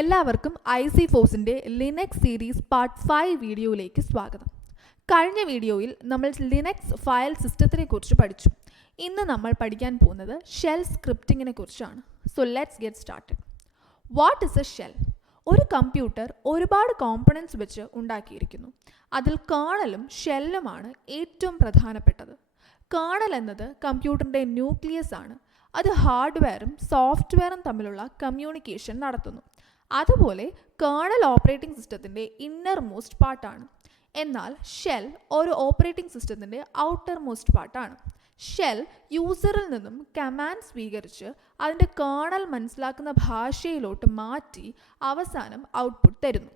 എല്ലാവർക്കും ICFOSSന്റെ Linux series part 5 വീഡിയോയിലേക്ക് സ്വാഗതം. കഴിഞ്ഞ വീഡിയോയിൽ നമ്മൾ ലിനക്സ് ഫയൽ സിസ്റ്റത്തിനെ കുറിച്ച് പഠിച്ചു. ഇന്ന് നമ്മൾ പഠിക്കാൻ പോകുന്നത് ഷെൽ സ്ക്രിപ്റ്റിംഗിനെ കുറിച്ചാണ്. So let's get started. What is A shell? ഒരു കമ്പ്യൂട്ടർ ഒരുപാട് കോമ്പണൻറ്റ്സ് വെച്ച് ഉണ്ടാക്കിയിരിക്കുന്നു. അതിൽ കേർണലും ഷെല്ലുമാണ് ഏറ്റവും പ്രധാനപ്പെട്ടത്. കേർണൽ എന്നത് കമ്പ്യൂട്ടറിൻ്റെ ന്യൂക്ലിയസ് ആണ്. അത് ഹാർഡ്വെയറും സോഫ്റ്റ്വെയറും തമ്മിലുള്ള കമ്മ്യൂണിക്കേഷൻ നടത്തുന്നു. അതുപോലെ കേർണൽ ഓപ്പറേറ്റിംഗ് സിസ്റ്റത്തിൻ്റെ ഇന്നർ മോസ്റ്റ് പാർട്ടാണ്. എന്നാൽ ഷെൽ ഒരു ഓപ്പറേറ്റിംഗ് സിസ്റ്റത്തിൻ്റെ ഔട്ടർ മോസ്റ്റ് പാർട്ടാണ്. ഷെൽ യൂസറിൽ നിന്നും കമാൻഡ് സ്വീകരിച്ച് അതിൻ്റെ കേർണൽ മനസ്സിലാക്കുന്ന ഭാഷയിലോട്ട് മാറ്റി അവസാനം ഔട്ട്പുട്ട് തരുന്നു.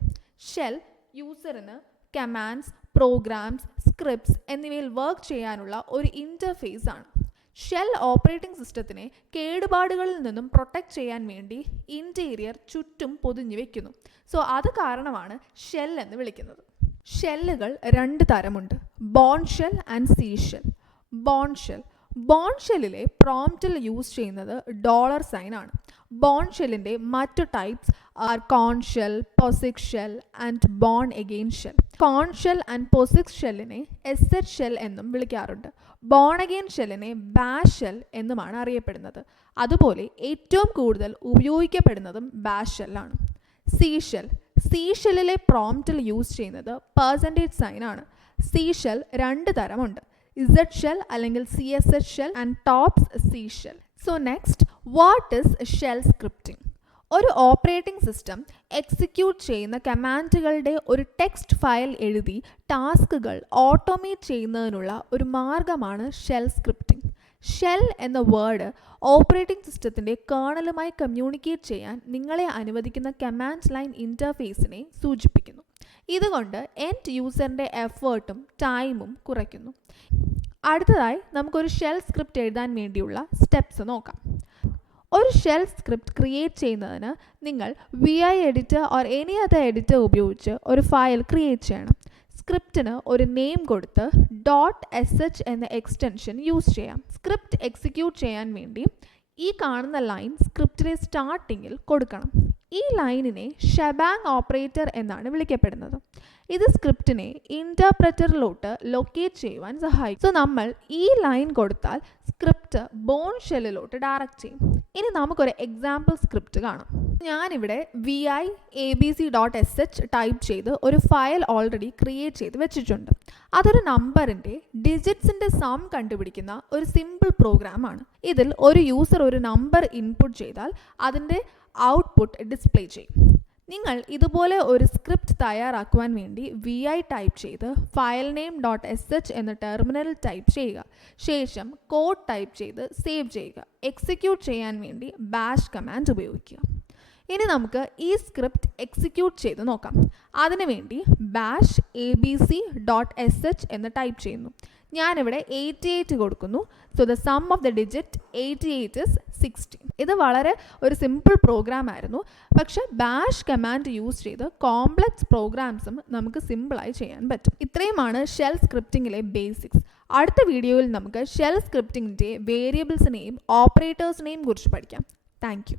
ഷെൽ യൂസറിന് കമാൻഡ്സ്, പ്രോഗ്രാംസ്, സ്ക്രിപ്റ്റ്സ് എന്നിവയിൽ വർക്ക് ചെയ്യാനുള്ള ഒരു ഇൻ്റർഫേസ് ആണ്. ഷെൽ ഓപ്പറേറ്റിംഗ് സിസ്റ്റത്തിനെ കേടുപാടുകളിൽ നിന്നും പ്രൊട്ടക്റ്റ് ചെയ്യാൻ വേണ്ടി ഇൻറ്റീരിയർ ചുറ്റും പൊതിഞ്ഞു വെക്കുന്നു. സോ അത് കാരണമാണ് ഷെൽ എന്ന് വിളിക്കുന്നത്. ഷെല്ലുകൾ രണ്ട് തരമുണ്ട്: Bourne shell and C shell. Bourne ഷെല്ലിലെ പ്രോംപ്റ്റിൽ യൂസ് ചെയ്യുന്നത് $സൈൻ ആണ്. ബോൺ ഷെല്ലിൻ്റെ മറ്റു types are Korn shell, POSIX shell and Bourne again shell. Korn shell and POSIX ഷെല്ലിനെ SH ഷെൽ എന്നും വിളിക്കാറുണ്ട്. ബോൺ അഗെയിൻ ഷെല്ലിനെ ബാഷ് ഷെൽ എന്നുമാണ് അറിയപ്പെടുന്നത്. അതുപോലെ ഏറ്റവും കൂടുതൽ ഉപയോഗിക്കപ്പെടുന്നതും ബാഷ് ഷെല്ലാണ്. സി ഷെല്ലിലെ പ്രോംപ്റ്റിൽ യൂസ് ചെയ്യുന്നത് %സൈൻ ആണ്. സി ഷെൽ രണ്ട് തരമുണ്ട്: Z ഷെൽ അല്ലെങ്കിൽ CSH shell and tops C shell. So next, what is shell scripting? ഒരു ഓപ്പറേറ്റിംഗ് സിസ്റ്റം എക്സിക്യൂട്ട് ചെയ്യുന്ന കമാൻഡുകളുടെ ഒരു ടെക്സ്റ്റ് ഫയൽ എഴുതി ടാസ്കുകൾ ഓട്ടോമേറ്റ് ചെയ്യുന്നതിനുള്ള ഒരു മാർഗമാണ് ഷെൽ സ്ക്രിപ്റ്റിംഗ്. ഷെൽ എന്ന വേർഡ് ഓപ്പറേറ്റിംഗ് സിസ്റ്റത്തിൻ്റെ കേർണലുമായി കമ്മ്യൂണിക്കേറ്റ് ചെയ്യാൻ നിങ്ങളെ അനുവദിക്കുന്ന കമാൻഡ് ലൈൻ ഇൻ്റർഫേസിനെ സൂചിപ്പിക്കുന്നു. ഇതുകൊണ്ട് എൻഡ് യൂസറിൻ്റെ എഫേർട്ടും ടൈമും കുറയ്ക്കുന്നു. അടുത്തതായി നമുക്കൊരു ഷെൽ സ്ക്രിപ്റ്റ് എഴുതാൻ വേണ്ടിയുള്ള സ്റ്റെപ്സ് നോക്കാം. ഒരു ഷെൽ സ്ക്രിപ്റ്റ് ക്രിയേറ്റ് ചെയ്യുന്നതിന് നിങ്ങൾ VI editor or any other editor ഉപയോഗിച്ച് ഒരു ഫയൽ ക്രിയേറ്റ് ചെയ്യണം. സ്ക്രിപ്റ്റിന് ഒരു നെയിം കൊടുത്ത് .sh എന്ന എക്സ്റ്റൻഷൻ യൂസ് ചെയ്യാം. സ്ക്രിപ്റ്റ് എക്സിക്യൂട്ട് ചെയ്യാൻ വേണ്ടി ഈ കാണുന്ന ലൈൻ സ്ക്രിപ്റ്റിലെ സ്റ്റാർട്ടിങ്ങിൽ കൊടുക്കണം. ഈ ലൈനിനെ ഷെബാങ് ഓപ്പറേറ്റർ എന്നാണ് വിളിക്കപ്പെടുന്നത്. ഇത് സ്ക്രിപ്റ്റിനെ ഇൻ്റർപ്രറ്ററിലോട്ട് ലൊക്കേറ്റ് ചെയ്യുവാൻ സഹായിക്കും. സോ നമ്മൾ ഈ ലൈൻ കൊടുത്താൽ സ്ക്രിപ്റ്റ് ബോൺ ഷെല്ലിലോട്ട് ഡയറക്റ്റ് ചെയ്യും. ഇനി നമുക്കൊരു എക്സാമ്പിൾ സ്ക്രിപ്റ്റ് കാണാം. ഞാനിവിടെ vi.abc.sh ടൈപ്പ് ചെയ്ത് ഒരു ഫയൽ ഓൾറെഡി ക്രിയേറ്റ് ചെയ്ത് വെച്ചിട്ടുണ്ട്. അതൊരു നമ്പറിൻ്റെ ഡിജിറ്റ്സിൻ്റെ സം കണ്ടുപിടിക്കുന്ന ഒരു സിമ്പിൾ പ്രോഗ്രാമാണ്. ഇതിൽ ഒരു യൂസർ ഒരു നമ്പർ ഇൻപുട്ട് ചെയ്താൽ അതിൻ്റെ ഔട്ട്പുട്ട് ഡിസ്പ്ലേ ചെയ്യും. നിങ്ങൾ ഇതുപോലെ ഒരു സ്ക്രിപ്റ്റ് തയ്യാറാക്കുവാൻ വേണ്ടി VI ടൈപ്പ് ചെയ്ത് ഫയൽ നെയിം .sh എന്ന ടെർമിനലിൽ ടൈപ്പ് ചെയ്യുക. ശേഷം കോഡ് ടൈപ്പ് ചെയ്ത് സേവ് ചെയ്യുക. എക്സിക്യൂട്ട് ചെയ്യാൻ വേണ്ടി ബാഷ് കമാൻഡ് ഉപയോഗിക്കുക. ഇനി നമുക്ക് ഈ സ്ക്രിപ്റ്റ് എക്സിക്യൂട്ട് ചെയ്ത് നോക്കാം. അതിനുവേണ്ടി ബാഷ് abc.sh എന്ന് ടൈപ്പ് ചെയ്യുന്നു. ഞാനിവിടെ 88 കൊടുക്കുന്നു. So the sum of the digit 88 is 16. ഇത് വളരെ ഒരു സിമ്പിൾ പ്രോഗ്രാം ആയിരുന്നു. പക്ഷെ ബാഷ് കമാൻഡ് യൂസ് ചെയ്ത് കോംപ്ലക്സ് പ്രോഗ്രാംസും നമുക്ക് സിമ്പിളായി ചെയ്യാൻ പറ്റും. ഇത്രയുമാണ് ഷെൽ സ്ക്രിപ്റ്റിംഗിലെ ബേസിക്സ്. അടുത്ത വീഡിയോയിൽ നമുക്ക് ഷെൽ സ്ക്രിപ്റ്റിംഗിൻ്റെ വേരിയബിൾസിനെയും ഓപ്പറേറ്റേഴ്സിനെയും കുറിച്ച് പഠിക്കാം. Thank you.